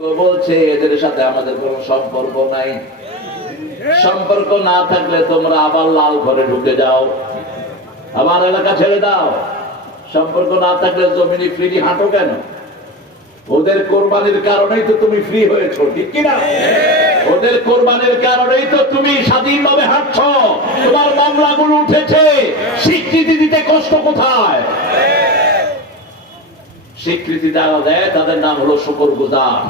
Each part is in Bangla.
বলছে, এদের সাথে আমাদের কোনো সম্পর্ক নাই। সম্পর্ক না থাকলে তোমরা আবার লাল ঘরে ঢুকে যাও। আবার এলাকা ছেড়ে দাও। সম্পর্ক না থাকলে জমিনে ফ্রি হাঁটো কেন? ওদের কোরবানির কারণেই তো তুমি ফ্রি হয়েছো, ঠিক কিনা ওদের কোরবানির কারণেই তো তুমি স্বাধীনভাবে হাঁটছ। তোমার মামলাগুলো উঠেছে। স্বীকৃতি দিতে কষ্ট কোথায়? স্বীকৃতি যারা দেয়, তাদের নাম হলো শুকর গুজার।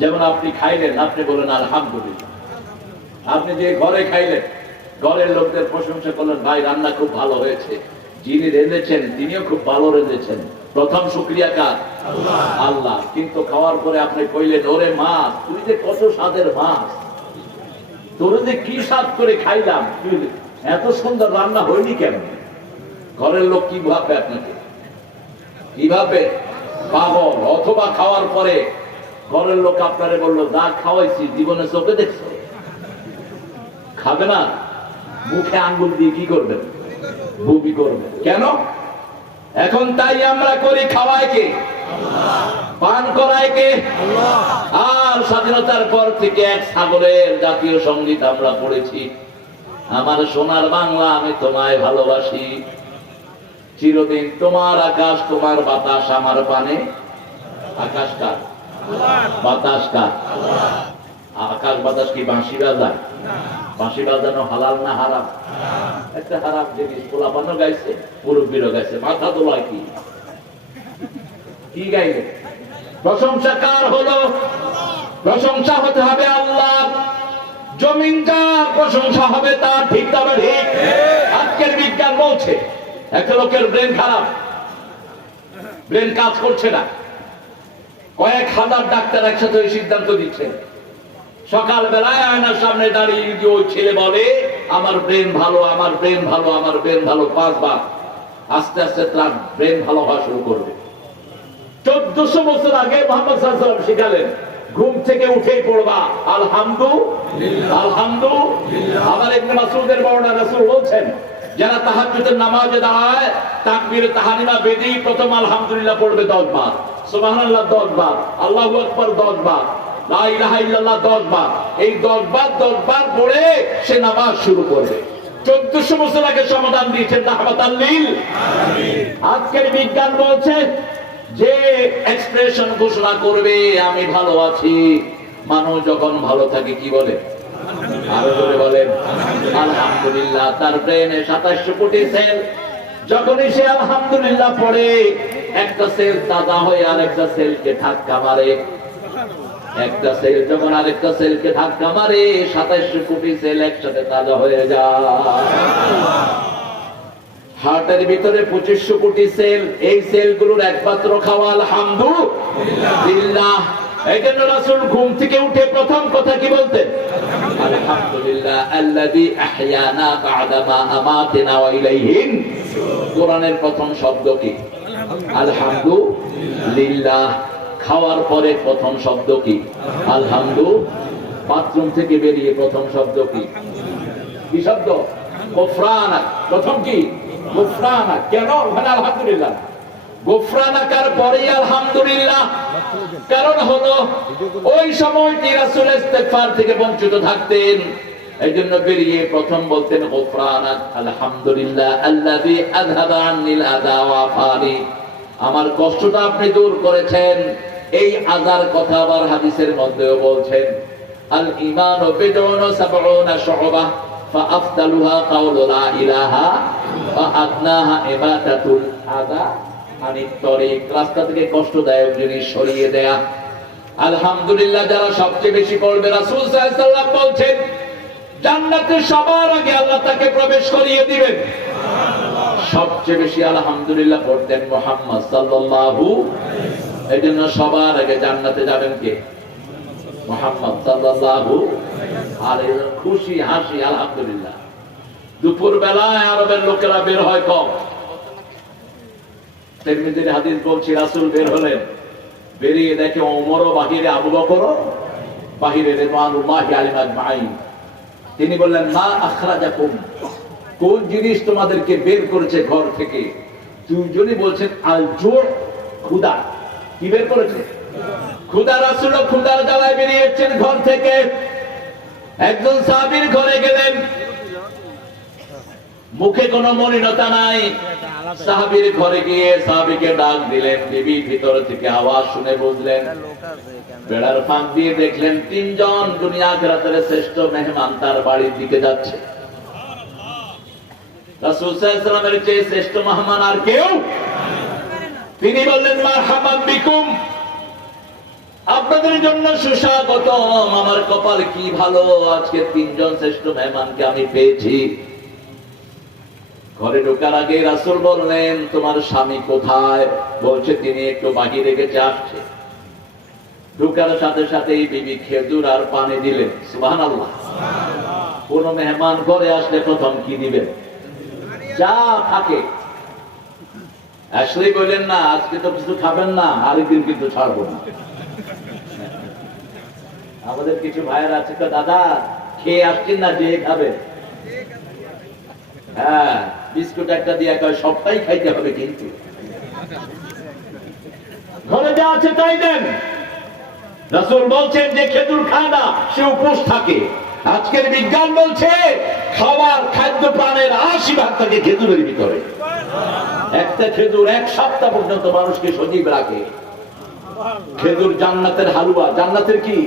যেমন আপনি খাইলেন আপনি বলেন আলহামদুলিল্লাহ। আপনি যে ঘরে খাইলেন ঘরের লোকদের প্রশংসা করলেন ভাই রান্না খুব ভালো হয়েছে। যিনি রেঁধেছেন তিনিও খুব ভালো রেঁধেছেন। প্রথম শুক্রিয়া কার? আল্লাহ। কিন্তু খাওয়ার পরে আপনি কইলেন ওরে মাছ তুই যে কত স্বাদের মাছ। তোর যে কি স্বাদ করে খাইলাম। এত সুন্দর রান্না হয়নি কেন? ঘরের লোক কি ভাববে আপনাকে? কীভাবে পাগল। অথবা খাওয়ার পরে ঘরের লোক আপনারে বলল, যা খাওয়াইছি, জীবনে চোখে দেখছ? খাবে না। মুখে আঙ্গুল দিয়ে কি করবে? বুবি করবে। কেন? এখন তাই আমরা করি খাওয়াই কে? পান করায় কে? আর স্বাধীনতার পর থেকে এক ছাগলের জাতীয় সংগীত আমরা পড়েছি। আমার সোনার বাংলা আমি তোমায় ভালোবাসি। চিরদিন তোমার আকাশ, তোমার বাতাস আমার পানে। আকাশ কার? বাতাস কার? আকাশ বাতাস কি বাঁশি বাজায়? বাঁশি বাজানো হালাল না হারাম? একটা হারাম জিনিস পোলাপানো গাইছে, মুরব্বীরও গাইছে, মাথা তোলা কি? গাইলে? প্রশংসা কার হলো? প্রশংসা হতে হবে আল্লাহ। জমিন যার প্রশংসা হবে তার ঠিক তবে ঠিক? আজকের বিজ্ঞান বলছে, একটা লোকের ব্রেন খারাপ। ব্রেন কাজ করছে না। কয়েক হাজার ডাক্তার একসাথে ওই সিদ্ধান্ত দিচ্ছে সকাল বেলায় আয়নার সামনে দাঁড়িয়ে যদি ওই ছেলে বলে আমার ব্রেন ভালো আমার ব্রেন ভালো আমার ব্রেন ভালো পাঁচবার। আস্তে আস্তে তার ব্রেন ভালো হওয়া শুরু করবে। চোদ্দশো বছর আগে মোহাম্মদ সাল্লাম শিখালেন ঘুম থেকে উঠেই পড়বা। আলহামদু আলহামদু আবার ইবনে মাসউদের বর্ণনা রাসূল বলছেন যারা তাহাজ্জুদের নামাজে দাঁড়ায়, তাকবীর তাহারিমা বেদেই প্রথম আলহামদুলিল্লাহ পড়বে 10 বার সুবহানাল্লাহ 10 বার আল্লাহু আকবার 10 বার লা ইলাহা ইল্লাল্লাহ 10 বার এই 10 বার 10 বার পড়ে সে নামাজ শুরু করবে। চোদ্দশো বছর আগে সমাধান দিয়েছেন রাহমাতাল লিল। আজকের বিজ্ঞান বলছে, যে এক্সপ্রেশন ঘোষণা করবে, আমি ভালো আছি। মানুষ যখন ভালো থাকে, কি বলে? আরও জোরে বলেন, আলহামদুলিল্লাহ, তার ব্রেনে সাতাশশো কোটি সেল যখনই সে আলহামদুলিল্লাহ পড়ে, একটা সেল তাজা হয়ে সেলকে ধাক্কা মারে। একটা সেল যখন আরেকটা সেলকে ধাক্কা মারে সাতাশশো কোটি সেল একসাথে তাজা হয়ে যায়। হার্টের ভিতরে পঁচিশশো কোটি সেল এই সেলগুলোর একমাত্র খাওয়া আলহামদুলিল্লাহ। এই জন্য রাসূল ঘুম থেকে উঠে প্রথম কথা কি বলতেন? আলহামদুলিল্লাহ, আল্লাযী আহয়ানা বা'দা মা আমাতানা ওয়া ইলাইহিন। কোরআনের প্রথম শব্দ কি? আলহামদুলিল্লাহ। খাওয়ার পরে প্রথম শব্দ কি? আলহামদু। বাথরুম থেকে বেরিয়ে প্রথম শব্দ কি? কি শব্দ? গোফরানা প্রথম কি? গোফরানা কেন? ওখানে আলহামদুলিল্লাহ গোফরানাকার পরেই আলহামদুলিল্লাহ কারণ হলো ওই সময়টি রাসূল ইস্তেগফার থেকে বঞ্চিত থাকতেন এই জন্য বেরিয়ে প্রথম বলতেন গোফরানাক আলহামদুলিল্লাহ আল্লাযী আযহাবা আন্নিল আদা ওয়া ফানি আমার কষ্টটা আপনি দূর করেছেন এই আজার কথা আবার হাদিসের মধ্যেও বলছেন আল ঈমানু বিদউন সাবউনা শু'বা فأفضلها قول لا إله فأدناها إماتة الأذى রাস্তা থেকে কষ্টদায়ক জিনিস সরিয়ে দেয়া। আলহামদুলিল্লাহ, যারা সবচেয়ে বেশি পড়বে বলছেন, জান্নাতে সবার আগে আল্লাহ তাকে প্রবেশ করিয়ে দিবেন। সবচেয়ে বেশি আলহামদুলিল্লাহ পড়তেন মোহাম্মদ এই জন্য সবার আগে জান্নাতে যাবেন কে? মোহাম্মদ সাল্লাল্লাহু আর, খুশি, হাসি, আলহামদুলিল্লাহ। দুপুর বেলায় আরবের লোকেরা বের হয় কম। হাদিস বলছি, রাসূল বের হলেন। বেরিয়ে দেখে বাহিরে, আবু বাহিরে তিনি বললেন, মা কোন জিনিস তোমাদেরকে বের করেছে ঘর থেকে? দুজনই বলছেন, আল জোর খুদা কি বের করেছে? খুদা রাসুল খুদার জ্বালায় বেরিয়েছেন ঘর থেকে। একজন সাহাবীর ঘরে গেলেন। মুখে কোনো মলিনতা নাই। সাহাবীর ঘরে গিয়ে সাহাবীকে ডাক দিলেন বিবি ভিতর থেকে আওয়াজ শুনে বুঝলেন বেড়ার ফাঁক দিয়ে দেখলেন তিনজন দুনিয়া আখেরাতের শ্রেষ্ঠ মেহমান তার বাড়ির দিকে যাচ্ছে। রাসূল সাল্লাল্লাহু আলাইহি ওয়াসাল্লামের চেয়ে শ্রেষ্ঠ মেহমান আর কেউ তিনি বললেন মারহাবান বিকুম। আপনাদের জন্য সুস্বাগত আমার কপাল কি ভালো? আজকে তিনজন শ্রেষ্ঠ মেহমানকে আমি পেয়েছি। ঘরে ঢোকার আগে রাসূল বললেন তোমার স্বামী কোথায়? বলছে তিনি একটু বাহিরে গেছে আসছে। ঢুকার সাথে সাথেই বিবি খেজুর আর পানি দিলেন সুবহানাল্লাহ। কোন মেহমান ঘরে আসলে প্রথম কি দিবেন? যা থাকে। আসলেই বললেন না আজকে তো কিছু খাবেন না আরেকদিন কিন্তু ছাড়বো না। আমাদের কিছু ভাইয়ের আছে তো দাদা খেয়ে আসছেন না যে খাবে। হ্যাঁ। বিস্কুট একটা দিয়ে কয়, সবটাই খাইতে হবে কিন্তু। ঘরে যা আছে তাই দেন। রাসূল বলছেন যে খেজুর খায় না সে উপোস থাকে। আজকের বিজ্ঞান বলছে, খাবার খাদ্য প্রাণের আশি ভাগ থাকে খেজুরের ভিতরে। একটা খেজুর এক সপ্তাহ পর্যন্ত মানুষকে সজীব রাখে। খেজুর জান্নাতের হালুয়া। জান্নাতের কি?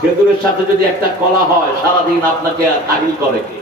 খেজুরের সাথে যদি একটা কলা হয়, সারাদিন আপনাকে তাহিল করে কে?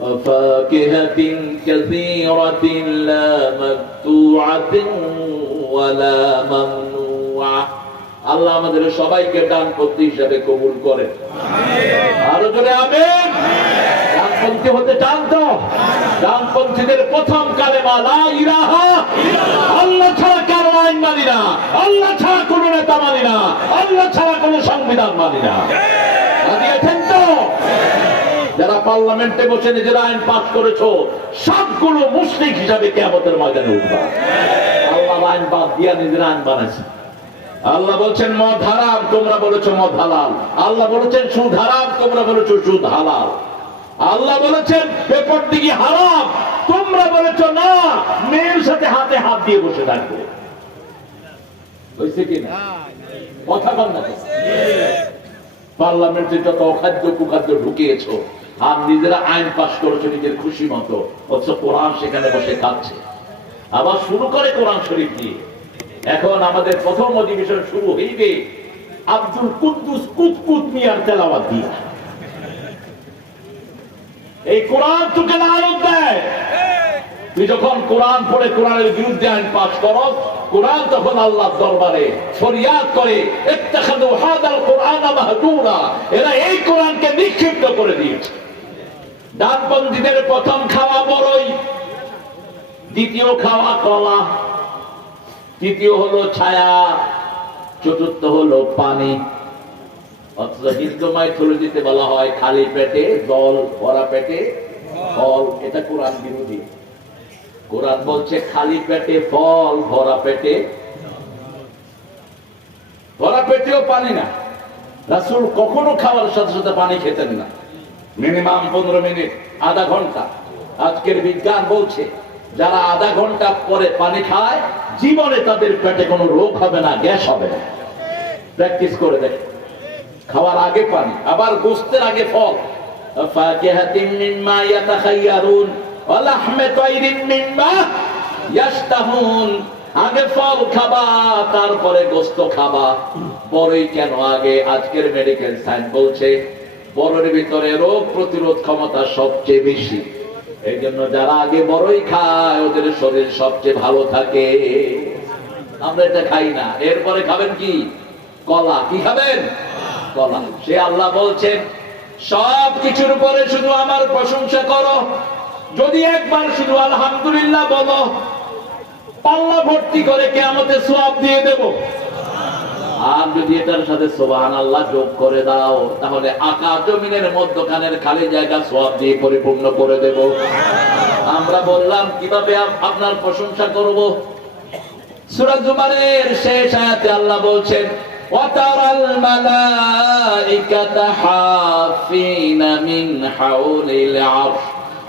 وفاكهة كثيرة لا مقطوعة ولا ممنوعة আল্লাহ আমাদের সবাইকে ডানপন্থী হিসাবে কবুল করেন আরো জোরে আমেন ডানপন্থী হতে চান তো ডানপন্থীদের প্রথম কালেমা লা ইলাহা আল্লাহ ছাড়া কারো আইন মানি না আল্লাহ ছাড়া কোন নেতা মানি না আল্লাহ ছাড়া কোন সংবিধান মানি না দিয়েছেন তো যারা পার্লামেন্টে বসে নিজের আইন পাস করেছ, সবগুলো মুসলিম হিসাবে কেমতের ময়দানে উঠবা। আল্লাহ আইন বাদ দিয়া নিজের আইন বানাইছে। আল্লাহ বলছেন, মদ হারাম, তোমরা বলেছ মদ হালাল। আল্লাহ বলেছেন, সুদ হারাম, তোমরা বলেছ সুদ হালাল। আল্লাহ বলেছেন, পেপর দিকে হারাম, তোমরা বলেছ না, মেয়ের সাথে হাতে হাত দিয়ে বসে থাকবে। হয়েছে কি কথা বল না পার্লামেন্টে যত অখাদ্য কুখাদ্য ঢুকিয়েছো আর নিজেরা আইন পাশ করেছ নিজের খুশি মতো, অথচ কোরআন সেখানে বসে খাচ্ছে আবার শুরু করে কোরআন শরীফ দিয়ে। এখন আমাদের প্রথম অধিবেশন শুরু হইবে আব্দুল কুদ্দুস কুতকুত মিয়ার তেলাওয়াত দিয়ে। এই কোরআন তোকে লালত দেয়। তুই যখন কোরআন পড়ে, কোরআনের বিরুদ্ধে আইন পাশ করস কোরআন তখন আল্লাহ দরবারে ফরিয়াদ করে, ইত্তাখাযু হাদাল কোরআন মাহজুরা এরা এই কোরআনকে নিক্ষিপ্ত করে দিয়েছে। ডানপন্থীদের প্রথম খাওয়া বড়ই, দ্বিতীয় খাওয়া কলা, তৃতীয় হলো ছায়া, চতুর্থ হলো পানি। অথচ হিন্দু মাইথোলজিতে বলা হয় খালি পেটে জল, ভরা পেটে ফল। এটা কোরআন বিরোধী। কোরআন বলছে খালি পেটে ফল, ভরা পেটে ভরা পেটেও পানি না। রাসুল কখনো খাওয়ার সাথে সাথে পানি খেতেন না। মিনিমাম পনেরো মিনিট, আধা ঘণ্টা। আজকের বিজ্ঞান বলছে, যারা আধা ঘণ্টা পরে পানি খায়, জীবনে তাদের পেটে কোনো রোগ হবে না, গ্যাস হবে না। প্র্যাকটিস করে দেখে। খাওয়ার আগে পানি, আবার গোস্তের আগে ফল। আগে ফল খাবা, তারপরে গোস্ত খাবা। বড়ই কেন আগে? আজকের মেডিকেল সায়েন্স বলছে বড়ের ভিতরে রোগ প্রতিরোধ ক্ষমতা সবচেয়ে বেশি। এই জন্য যারা আগে বড়ই খায়, ওদের শরীর সবচেয়ে ভালো থাকে। আমরা এটা খাই না। এরপরে খাবেন কি? কলা। কি খাবেন? কলা। সে আল্লাহ বলছেন সব কিছুর উপরে শুধু আমার প্রশংসা করো। যদি একবার শুধু আলহামদুলিল্লাহ বলো, পাল্লা ভর্তি করে কে আমাদের সব দিয়ে দেব। আর যদি এটার সাথে সোবাহান আল্লাহ যোগ করে দাও তাহলে আকাশ জমিনের মধ্যখানের খালি জায়গা সব দিয়ে পরিপূর্ণ করে দেব আমরা বললাম কিভাবে আপ- আপনার প্রশংসা করব সূরা জুমারের শেষ আয়াতে আল্লাহ বলছেন وترى الملائكة حافين من حول العرش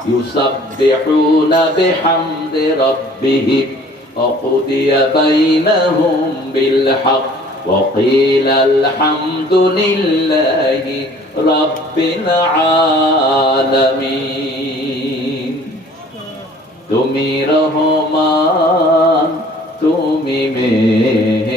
يسبحون بحمد ربهم وقضي بينهم بالحق وقيل الحمد لله رب العالمين তুমি রহমান তুমি মেহেরবান